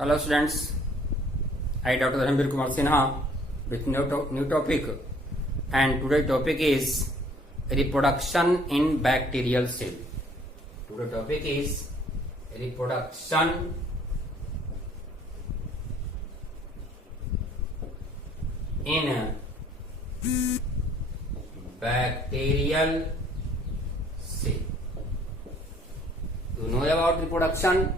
Hello students, I Dr. Dhanbir Kumar Sinha with new topic, and today topic is reproduction in bacterial cell. Today topic is reproduction in bacterial cell. You know about reproduction?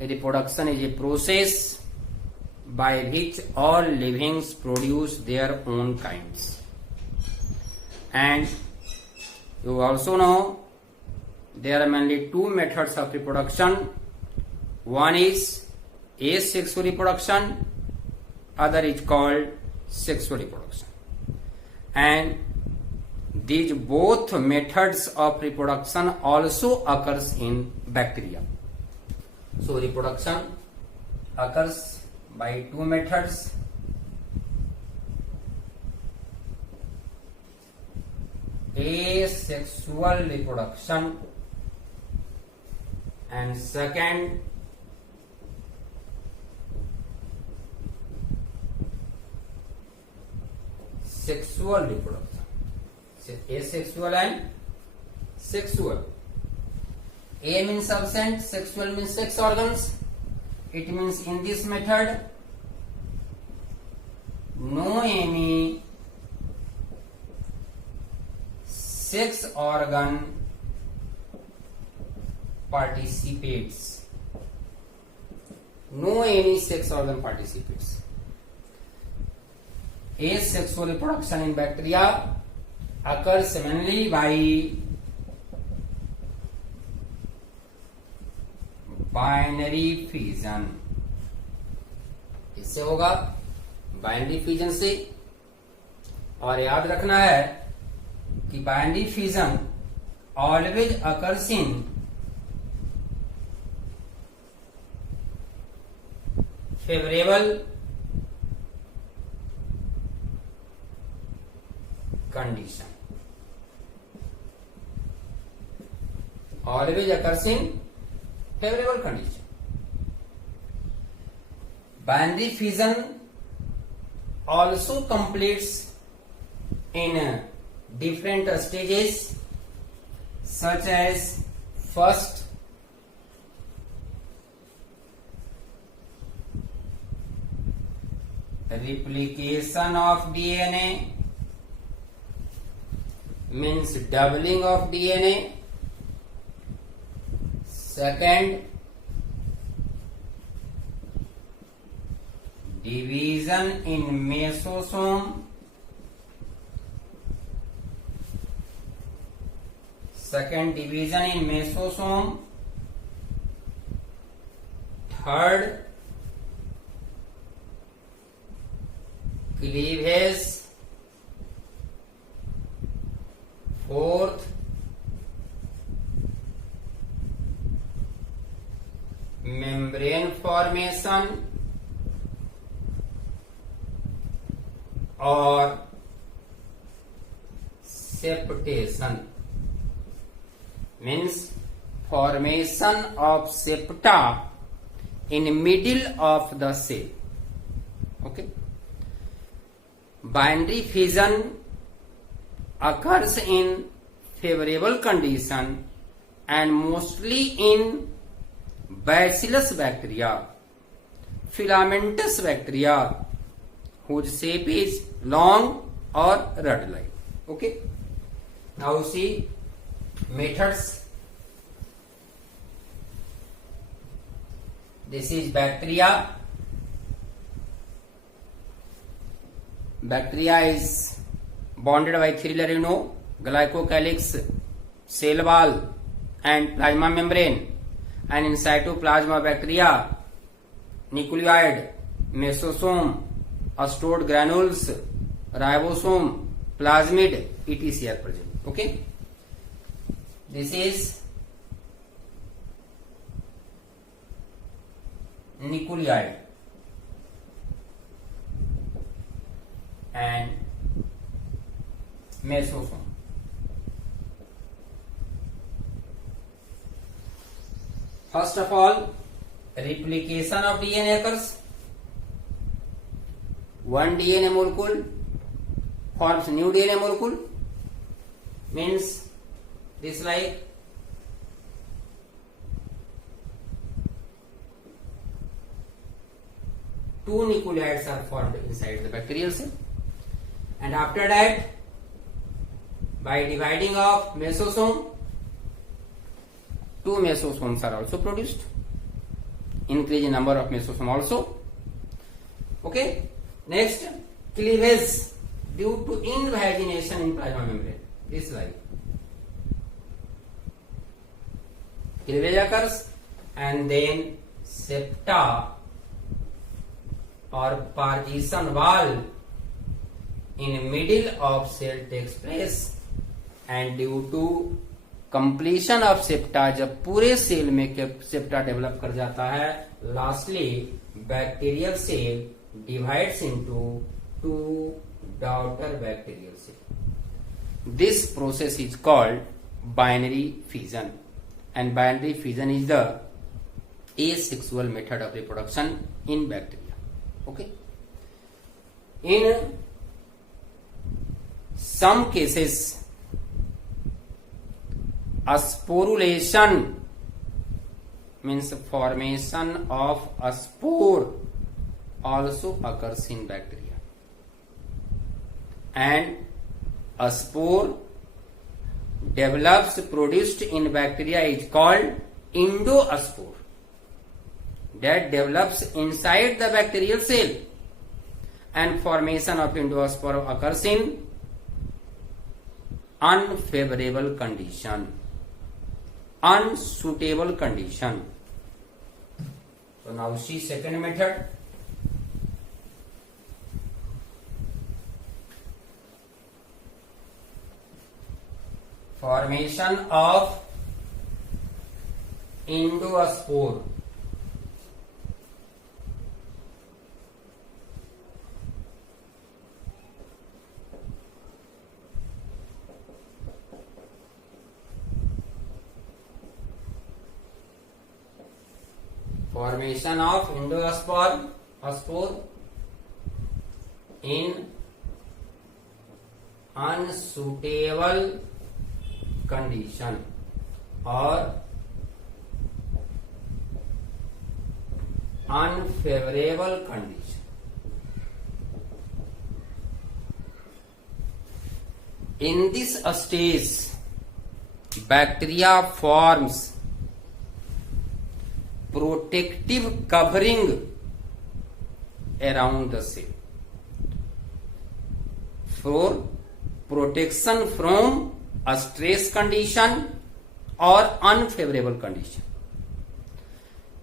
Reproduction is a process by which all livings produce their own kinds. And you also know there are mainly two methods of reproduction. One is asexual reproduction, other is called sexual reproduction. And these both methods of reproduction also occurs in bacteria. So reproduction occurs by two methods. Asexual reproduction and second sexual reproduction. Asexual and sexual. A means absent, sexual means sex organs. It means in this method, no any sex organ participates. No any sex organ participates. Asexual reproduction in bacteria occurs mainly by binary fission. इससे होगा binary fission से. और याद रखना है कि binary fission always occurs in favourable condition. Always occurs in favorable condition. Binary fission also completes in different stages such as first replication of DNA, means doubling of DNA. Second, division in mesosome. Second, division in mesosome. Third, cleavage. Fourth, membrane formation. और septation, means formation of septa in middle of the cell. Okay. Binary fission occurs in favorable condition and mostly in Bacillus bacteria, filamentous bacteria, whose shape is long or rod-like. Okay. Now see methods. This is bacteria. Bacteria is bonded by three layer, glycocalyx, cell wall, and plasma membrane. And in cytoplasma bacteria, nucleoid, mesosome, stored granules, ribosome, plasmid, etc. are present. Okay. This is nucleoid and mesosome. First of all, replication of DNA occurs. One DNA molecule forms new DNA molecule, means this like two nucleotides are formed inside the bacterial cell, and after that, by dividing of mesosome, two mesosomes are also produced, increase in number of mesosome also. Okay. Next, cleavage due to invagination in plasma membrane. This like cleavage occurs, and then septa or partition wall in middle of cell takes place, and due to completion of septa, जब पूरे cell में septa develop कर जाता है, lastly bacterial cell divides into two daughter bacterial cells. This process is called binary fission, and binary fission is the asexual method of reproduction in bacteria. Okay. In some cases, a sporulation means formation of a spore also occurs in bacteria, and a spore develops produced in bacteria is called endospore, that develops inside the bacterial cell, and formation of endospore occurs in unfavorable condition, unsuitable condition. So now see second method. Formation of endospore. Formation of endospore, a spore in unsuitable condition or unfavorable condition. In this stage, bacteria forms protective covering around the cell for protection from a stress condition or unfavorable condition.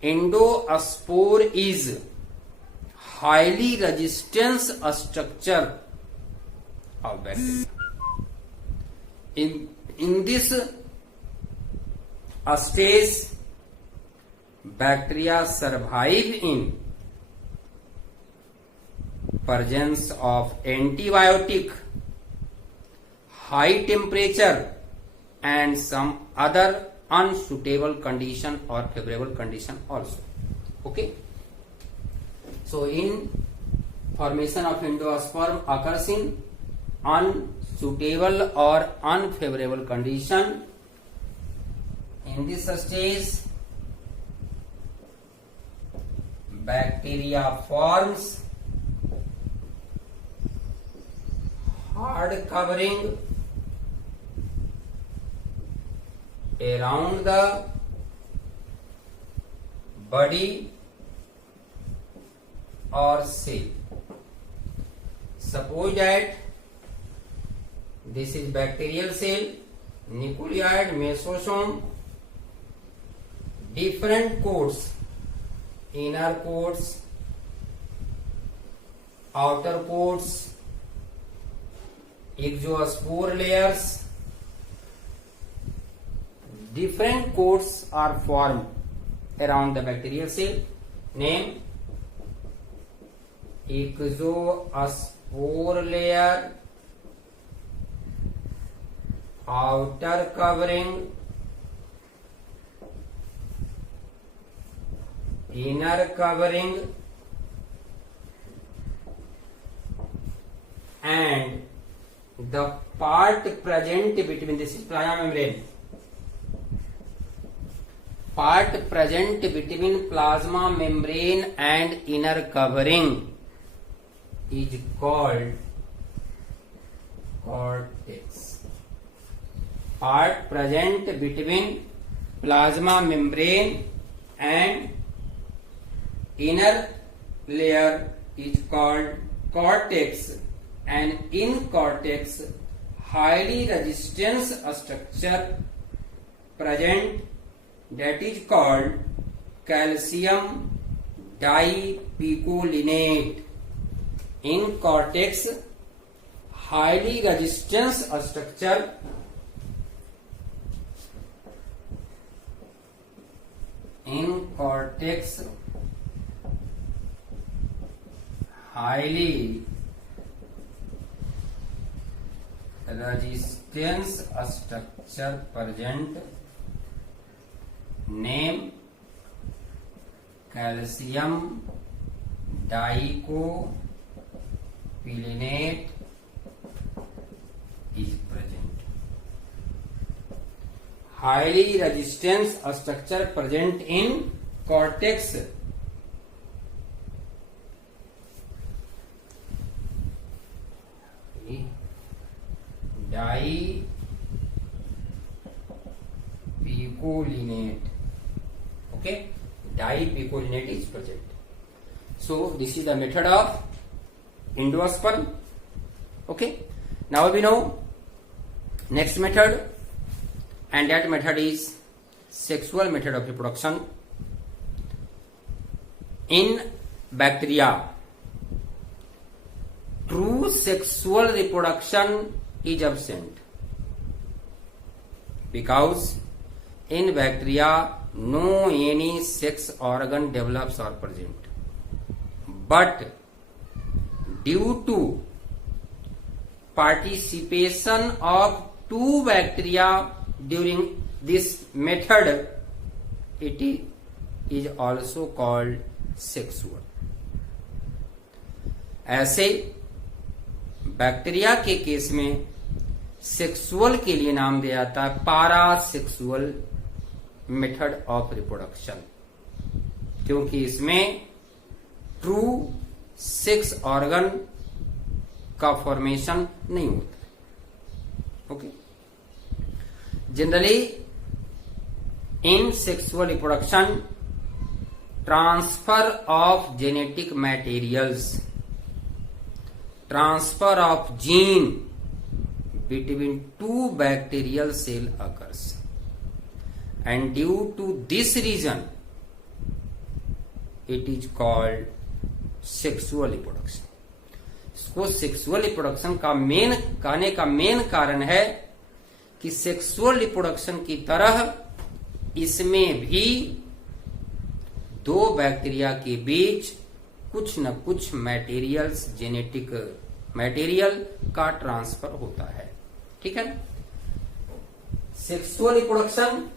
Endospore is highly resistant structure of bacteria. In this stage, bacteria survive in presence of antibiotic, high temperature, and some other unsuitable condition or favorable condition also. Okay. So in formation of endosperm occurs in unsuitable or unfavorable condition. In this stage, bacteria forms hard covering around the body or cell. Suppose that this is bacterial cell, nucleoid, mesosome, different coats, inner coats, outer coats, exospore layers. Different coats are formed around the bacterial cell. Name: exospore layer, outer covering, inner covering and the part present between, this is plasma membrane, part present between plasma membrane and inner covering is called cortex. Part present between plasma membrane and inner layer is called cortex, and in cortex highly resistance structure present that is called calcium dipicolinate. In cortex highly resistance structure in cortex highly resistance structure present, name calcium dipicolinate is present. Highly resistance structure present in cortex dipicolinate. Okay, dipicolinate is present. So this is the method of endosperm. Okay, now we know next method, and that method is sexual method of reproduction. In bacteria, true sexual reproduction is absent because in bacteria no any sex organ develops or present, but due to participation of two bacteria during this method, it is also called sexual. ऐसे bacteria के case में sexual के लिए नाम दिया जाता है पारासेक्सुअल method of reproduction, क्योंकि इसमें ट्रू सेक्स ऑर्गन का फॉर्मेशन नहीं होता. Okay, generally in sexual reproduction transfer of genetic materials, transfer of gene between two bacterial cell occurs, and due to this reason it is called sexual reproduction. इसको sexual reproduction का main कहने का main कारण है कि sexual reproduction की तरह इसमें भी दो बैक्टीरिया के बीच कुछ न कुछ मटेरियल्स, जेनेटिक मटेरियल का ट्रांसफर होता है. ठीक है. Sexual reproduction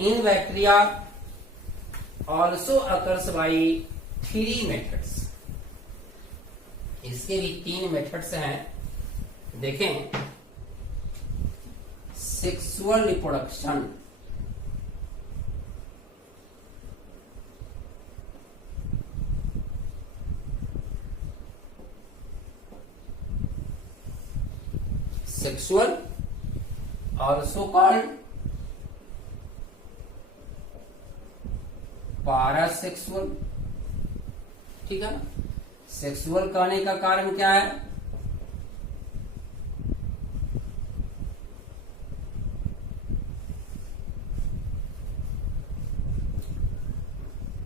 in bacteria also occurs by 3 methods. इसके भी 3 मेथड्स हैं. देखें, sexual reproduction sexual also called parasexual. ठीक है. सेक्सुअल कहने का कारण क्या है?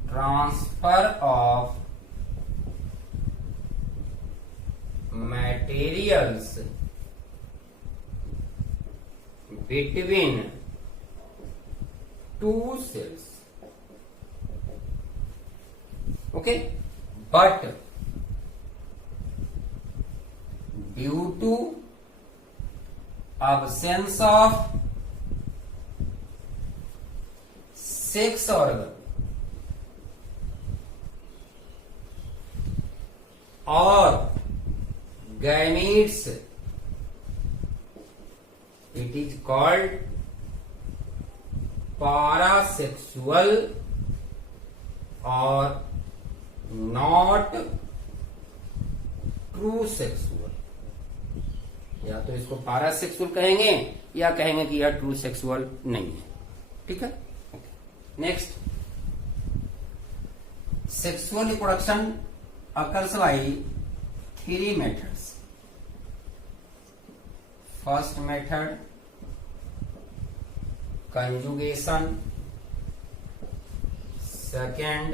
Transfer of materials between two cells. Okay, but due to absence of sex organ or gametes, it is called parasexual or not true sexual. या तो इसको पैरासेक्सुअल कहेंगे या कहेंगे कि यह ट्रू सेक्सुअल नहीं है। ठीक है, next, sexual reproduction occurs by 3 methods. First method, conjugation. Second,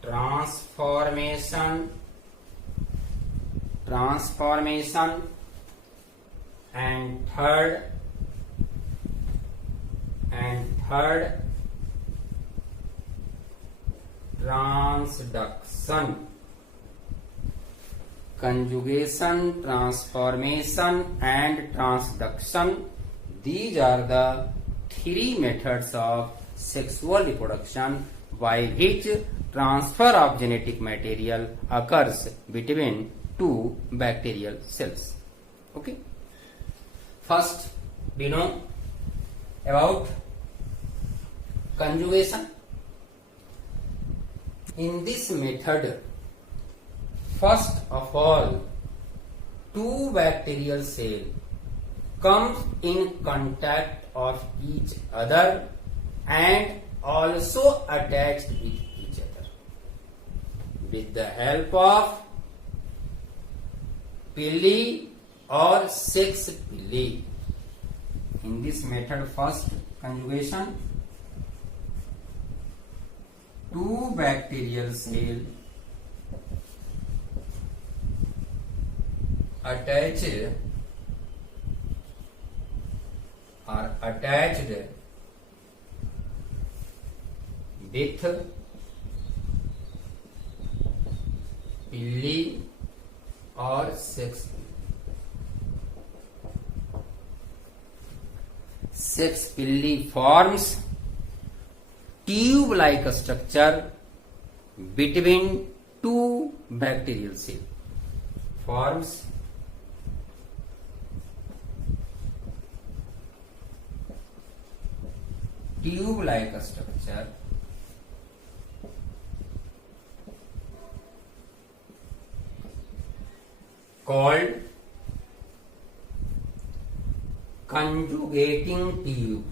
transformation, and third, transduction. Conjugation, transformation and transduction, these are the 3 methods of sexual reproduction by which transfer of genetic material occurs between 2 bacterial cells. Okay, first we know about conjugation. In this method, first of all, 2 bacterial cells comes in contact of each other and also attached with each other with the help of pili or sex pili. In this method, first conjugation, 2 bacterial cells attached with pili or sex. Sex pili forms tube-like structure between 2 bacterial cells. Forms tube-like structure called conjugating tube.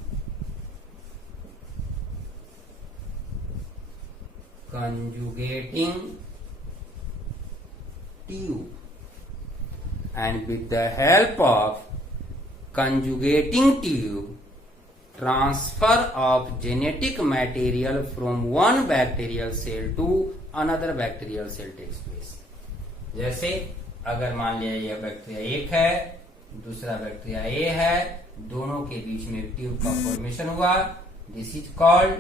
And with the help of conjugating tube, transfer of genetic material from one bacterial cell to another bacterial cell takes place. जैसे अगर मान लिया यह bacteria 1 है, दूसरा bacteria A है, दोनों के बीच में ट्यूब का फॉर्मेशन हुआ, this is called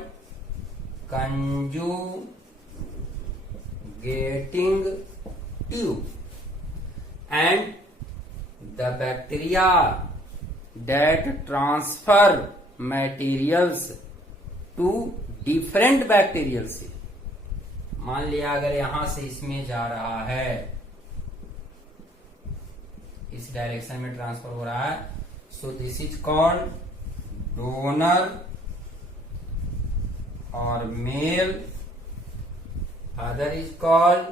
conjugating tube. And the bacteria that transfer materials to different bacterial cells. मान लिया अगर यहां से इसमें जा रहा है, इस डायरेक्शन में ट्रांसफर हो रहा है, so this is called donor और mail, other is called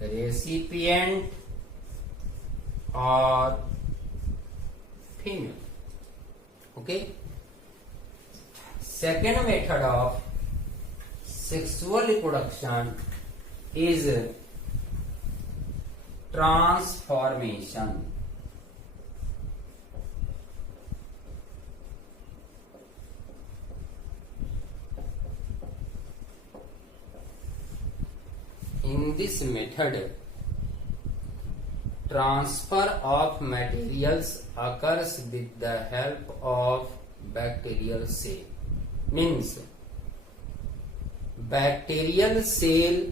recipient or female. Okay, second method of sexual reproduction is transformation. In this method, transfer of materials occurs with the help of bacterial cell. Means bacterial cell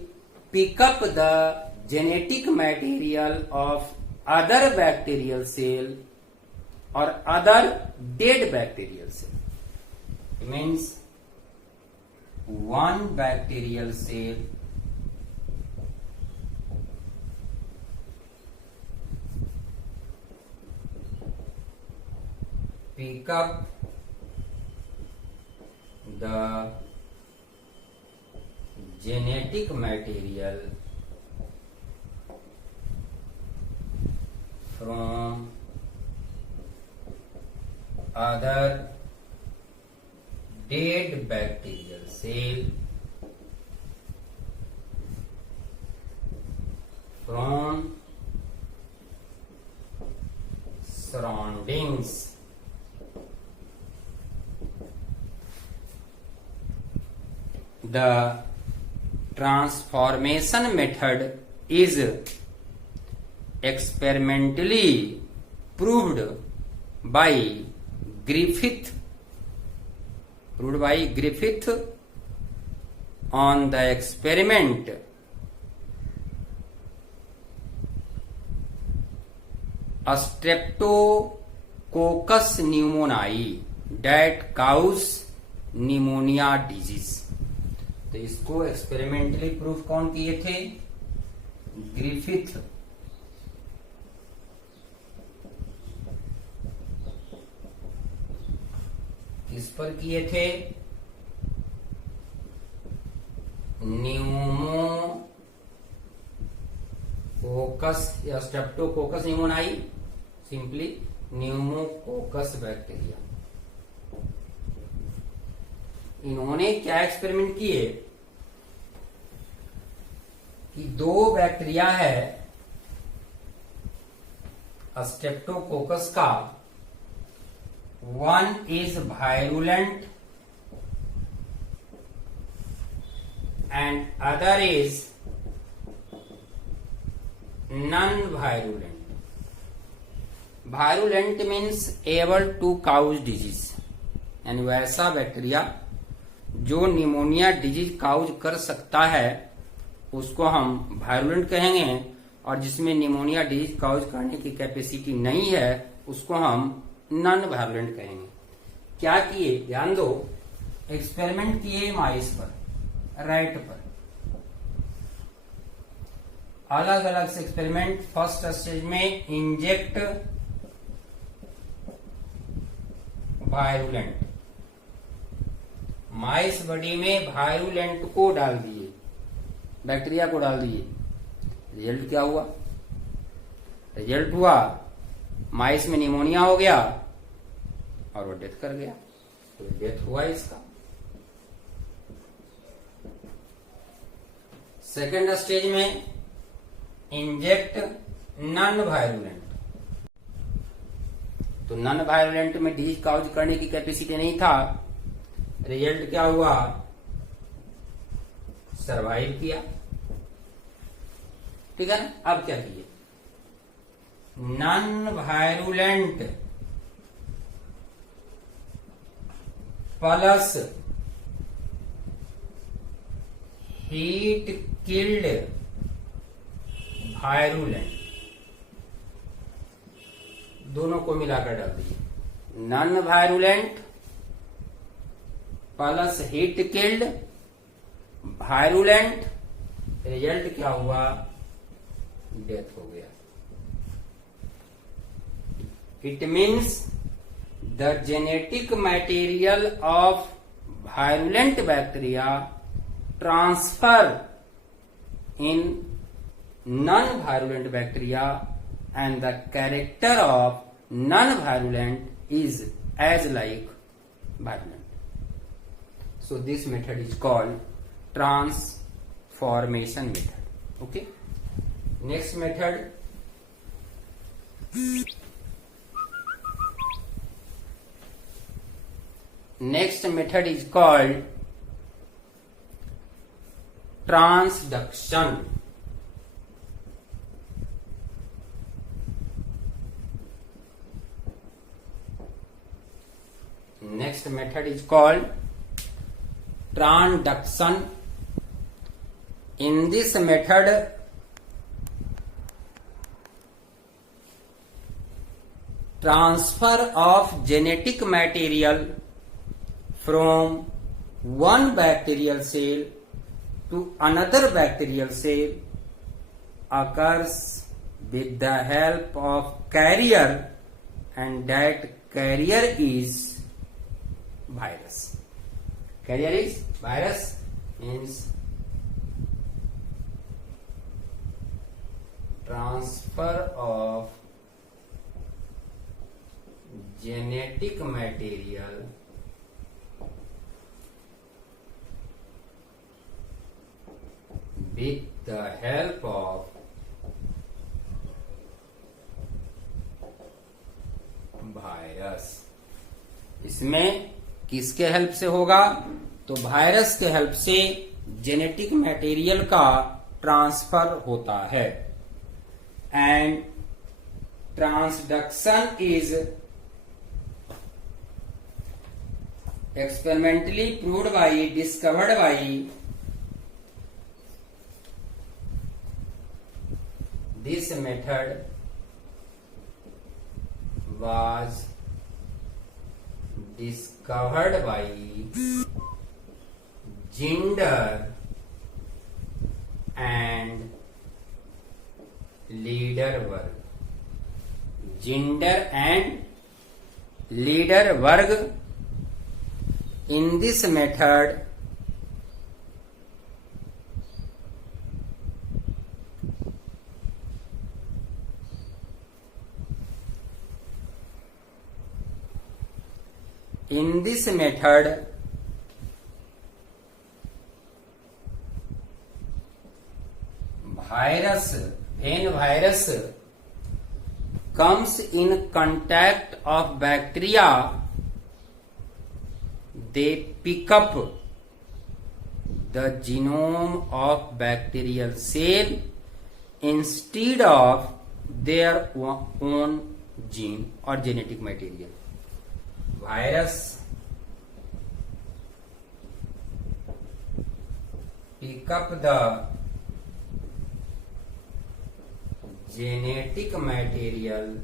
pick up the genetic material of other bacterial cell or other dead bacterial cell. It means one bacterial cell pick up the genetic material from other dead bacterial cell from surroundings. The transformation method is experimentally proved by Griffith on the experiment Streptococcus pneumoniae that cause pneumonia disease. तो इसको experimentally proof कौन किए थे? Griffith. किस पर किए थे? Pneumococcus या Streptococcus pneumoniae, simply pneumococcus bacteria. इन्होंने क्या एक्सपेरिमेंट किए कि दो बैक्टीरिया है स्ट्रेप्टोकोकस का, one is virulent and other is non virulent. Virulent means able to cause disease, यानी वैसा बैक्टीरिया जो निमोनिया डिजीज काउज कर सकता है उसको हम वायरुलेंट कहेंगे, और जिसमें निमोनिया डिजीज काउज करने की कैपेसिटी नहीं है उसको हम नॉन वायरुलेंट कहेंगे। क्या किए? ध्यान दो, एक्सपेरिमेंट किए माइस पर, रैट पर, अलग अलग से एक्सपेरिमेंट। फर्स्ट स्टेज में इंजेक्ट वायरुलेंट, माइस बॉडी में वायरुलेंट को डाल दिए, बैक्टीरिया को डाल दिए। रिजल्ट क्या हुआ? रिजल्ट हुआ माइस में निमोनिया हो गया और वो डेथ कर गया। तो डेथ हुआ इसका। सेकेंड स्टेज में इंजेक्ट नॉन वायरुलेंट, तो नॉन वायरुलेंट में डिजीज काउज करने की कैपेसिटी नहीं था। रिजल्ट क्या हुआ? सरवाइव किया। ठीक है ना? अब क्या किए? Non virulent plus heat killed virulent, दोनों को मिलाकर डाल दिए। Non virulent plus heat killed virulent, result क्या हुआ? डेथ हो गया। It means the genetic material of virulent bacteria transfer in non virulent bacteria and the character of non-virulent is as like virulent. So this method is called transformation method. Okay. Next method. Next method is called transduction. Next method is called transduction. In this method, transfer of genetic material from one bacterial cell to another bacterial cell occurs with the help of carrier, and that carrier is virus. Carrier is virus means transfer of genetic material with the help of virus. इसमें किसके help से होगा? तो virus के help से genetic material का transfer होता है. And transduction is experimentally proved by, discovered by this method was discovered by Ginder and Liederberg. Ginder and Liederberg. In this method, virus comes in contact of bacteria, they pick up the genome of bacterial cell instead of their own gene or genetic material. Virus pick up the genetic material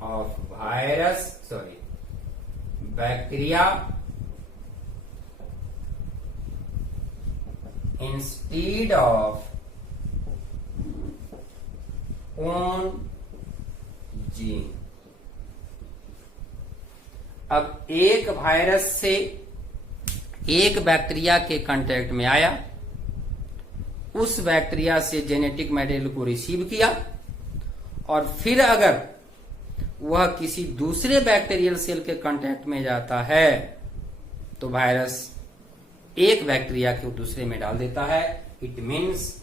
of bacteria instead of own gene. अब एक virus से एक bacteria के contact में आया, उस bacteria से genetic material को रिसीव किया और फिर अगर वह किसी दूसरे बैक्टीरियल सेल के कांटेक्ट में जाता है तो वायरस एक बैक्टीरिया को दूसरे में डाल देता है. It means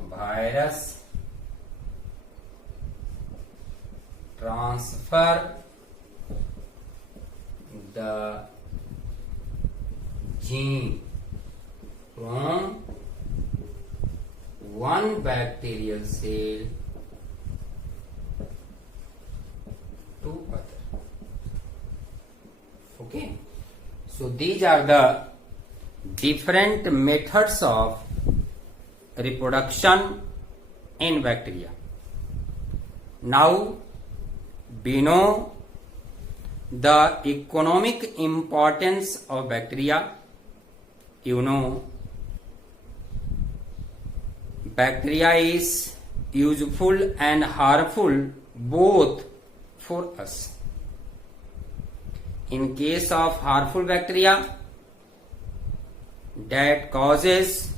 virus transfer the gene from one bacterial cell to other. Okay, so these are the different methods of reproduction in bacteria. Now we know the economic importance of bacteria. You know, bacteria is useful and harmful both for us. In case of harmful bacteria, that causes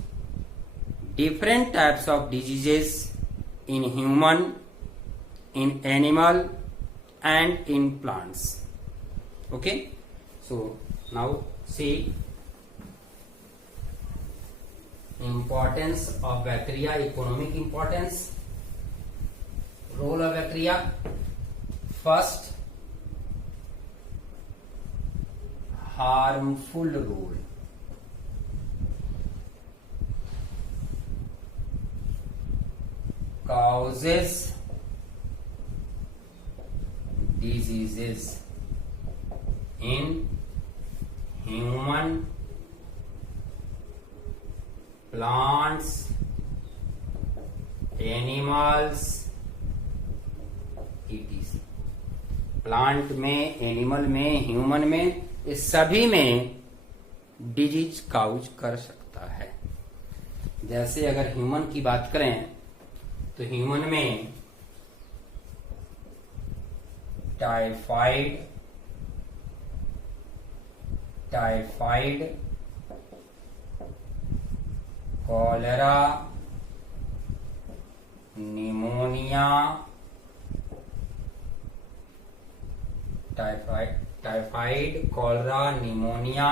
different types of diseases in human, in animal and in plants. Okay, so now see importance of bacteria, economic importance, role of bacteria. First, harmful role. Causes diseases in human, plants, animals, etc. Plant में, animal में, human में, इस सभी में disease cause कर सकता है. जैसे अगर ह्यूमन की बात करें तो ह्यूमन में typhoid cholera, pneumonia, typhoid, cholera, pneumonia,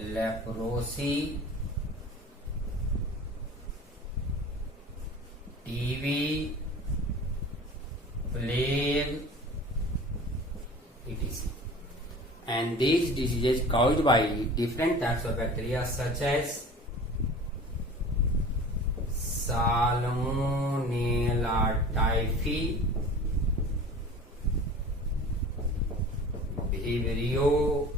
leprosy, TB, plague, etc. And these diseases caused by different types of bacteria such as Salmonella typhi, Vibrio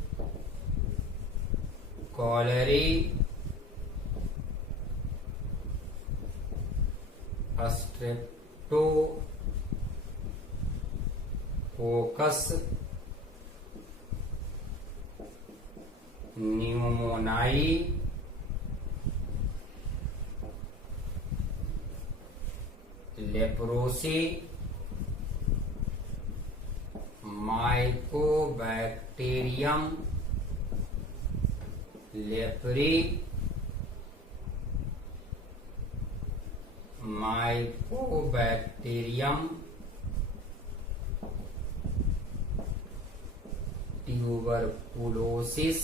cholerae, Streptococcus pneumoniae, leprosy, Mycobacterium leprae, Mycobacterium tuberculosis,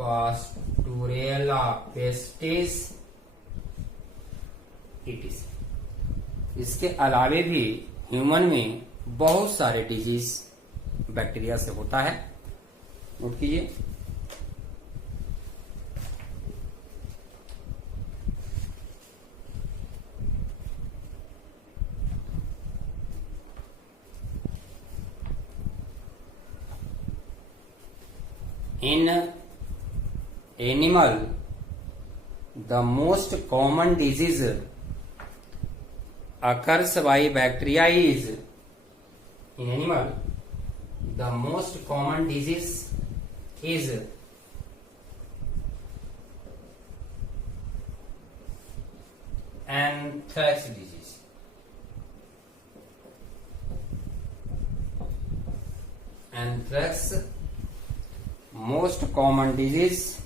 Pasteurella pestis, इटिस। इसके अलावे भी human में बहुत सारे disease bacteria से होता है। नोट कीजिए। In animal, the most common disease occurs by bacteria is, in animal, the most common disease is anthrax disease. Anthrax, most common disease,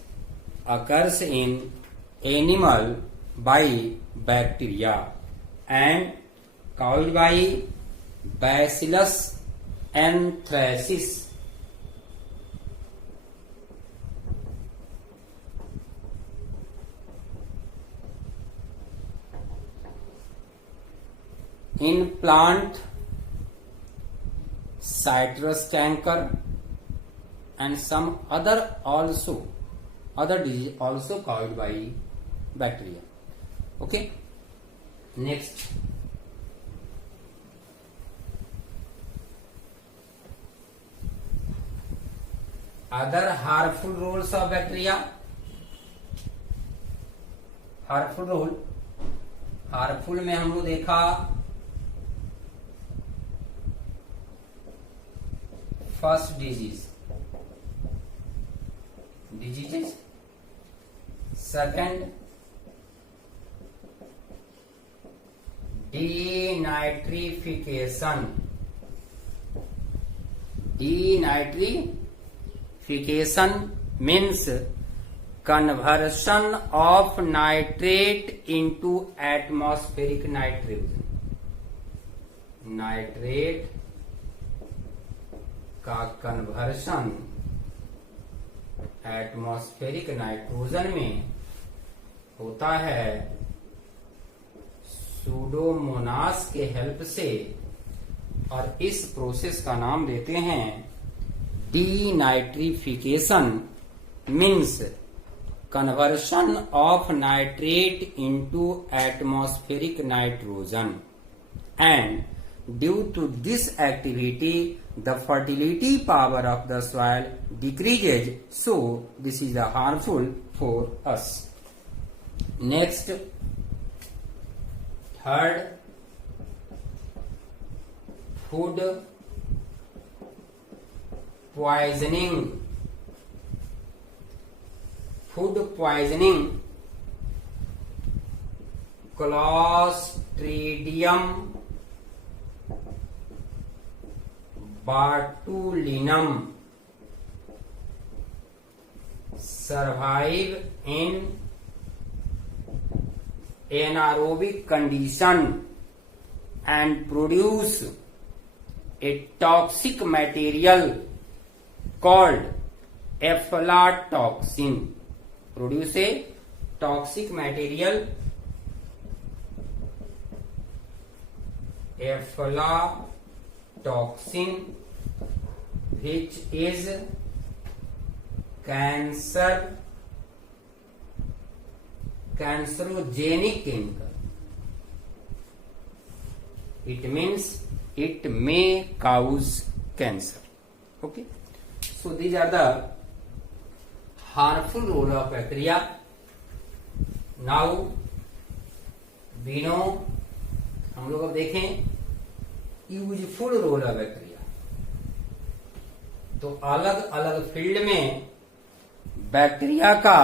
occurs in animal by bacteria and caused by Bacillus anthracis. In plant, citrus canker and some other disease also caused by bacteria. Okay, next, other harmful roles of bacteria. Harmful में हम लोग देखा first diseases, second denitrification. Denitrification means conversion of nitrate into atmospheric nitrogen. Nitrate का conversion atmospheric nitrogen में होता है Pseudomonas के help से, और इस प्रोसेस का नाम देते हैं denitrification, means conversion of nitrate into atmospheric nitrogen, and due to this activity the fertility power of the soil decreases, so this is harmful for us. Next, third, food poisoning, Clostridium botulinum survive in anaerobic condition and produce a toxic material called aflatoxin. Produce a toxic material aflatoxin which is cancerogenic chemical. It means it may cause cancer. Okay, so these are the harmful role of bacteria. Now we know, हम लोग अब देखें useful role of bacteria. तो अलग अलग field में bacteria का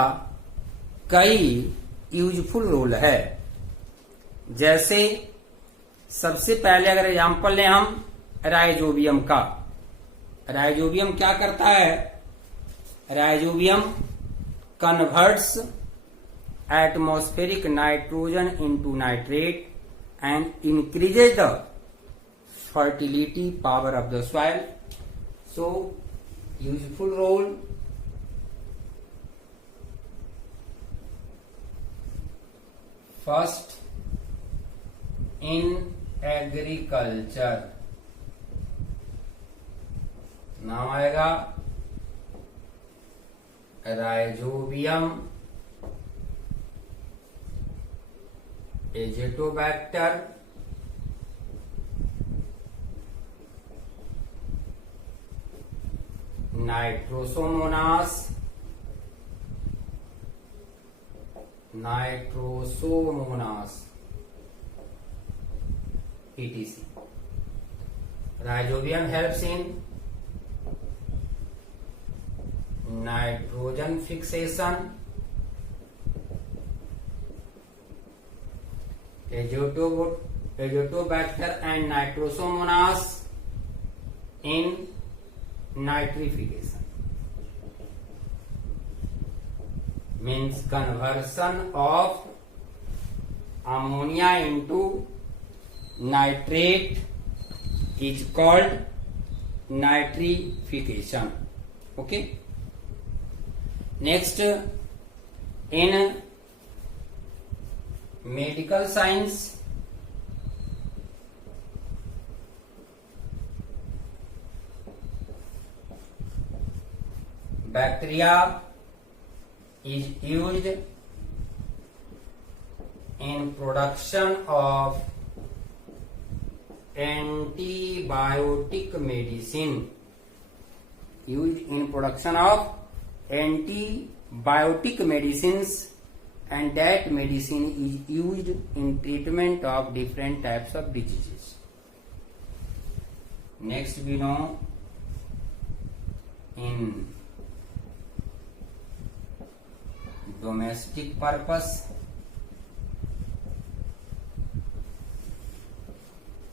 कई यूजफुल रोल है। जैसे सबसे पहले अगर एग्जांपल लें हम राइजोबियम का, राइजोबियम क्या करता है? Rhizobium converts atmospheric nitrogen into nitrate and increases the fertility power of the soil. So useful role first in agriculture, नाम आएगा rhizobium Azotobacter, Nitrosomonas, etc. Rhizobium helps in nitrogen fixation, Azotobacter and Nitrosomonas in nitrification, means conversion of ammonia into nitrate is called nitrification. Okay, next in medical science, bacteria is used in production of antibiotic medicine, used in production of antibiotic medicines, and that medicine is used in treatment of different types of diseases. Next we know in domestic purpose,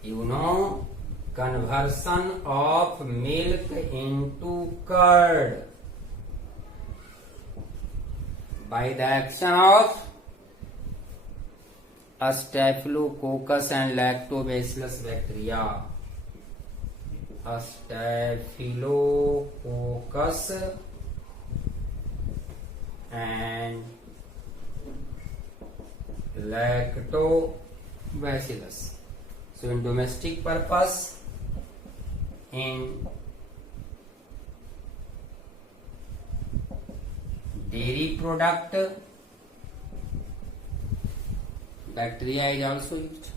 you know, conversion of milk into curd by the action of Staphylococcus and Lactobacillus bacteria. Staphylococcus and Lactobacillus. So in domestic purpose, in dairy product, bacteria is also used.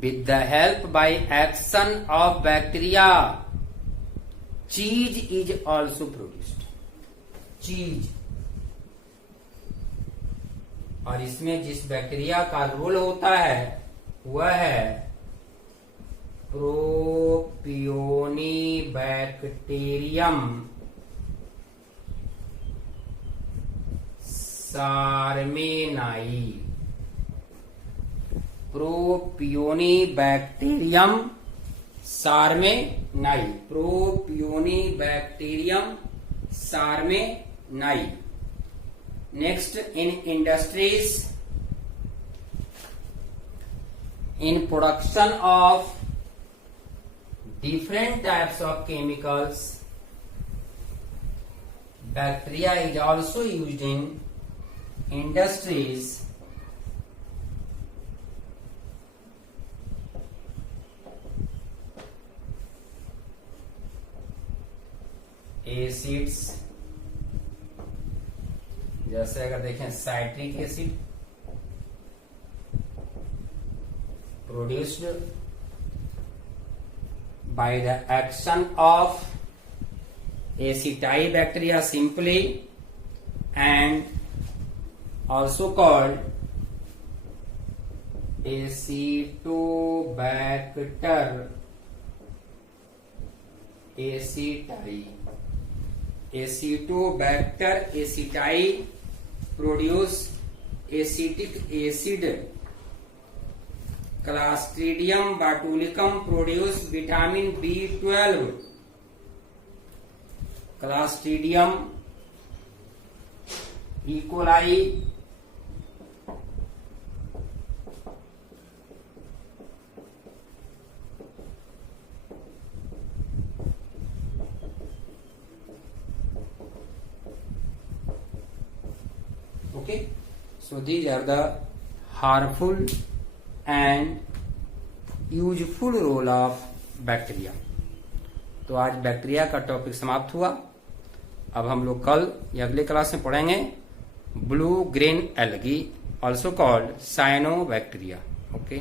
With the help by action of bacteria, cheese is also produced. चीज, और इसमें जिस bacteria का role होता है वह है Propionibacterium सारमेनाई। प्रोपियोनिबैक्टीरियम सारमेनाई। प्रोपियोनिबैक्टीरियम सारमेनाई। Next, in industries, in production of different types of chemicals, bacteria is also used in industries acids, जैसे अगर देखें citric acid produced by the action of acetobacteria simply and also called Acetobacter aceti. Acetobacter aceti produce acetic acid. Clostridium botulicum produce vitamin B12. Clostridium E. coli okay, so these are the harmful and useful role of bacteria. तो आज bacteria का topic समाप्त हुआ। अब हम लोग कल या अगले क्लास में पढ़ेंगे blue grain algae, also called cyanobacteria. Okay.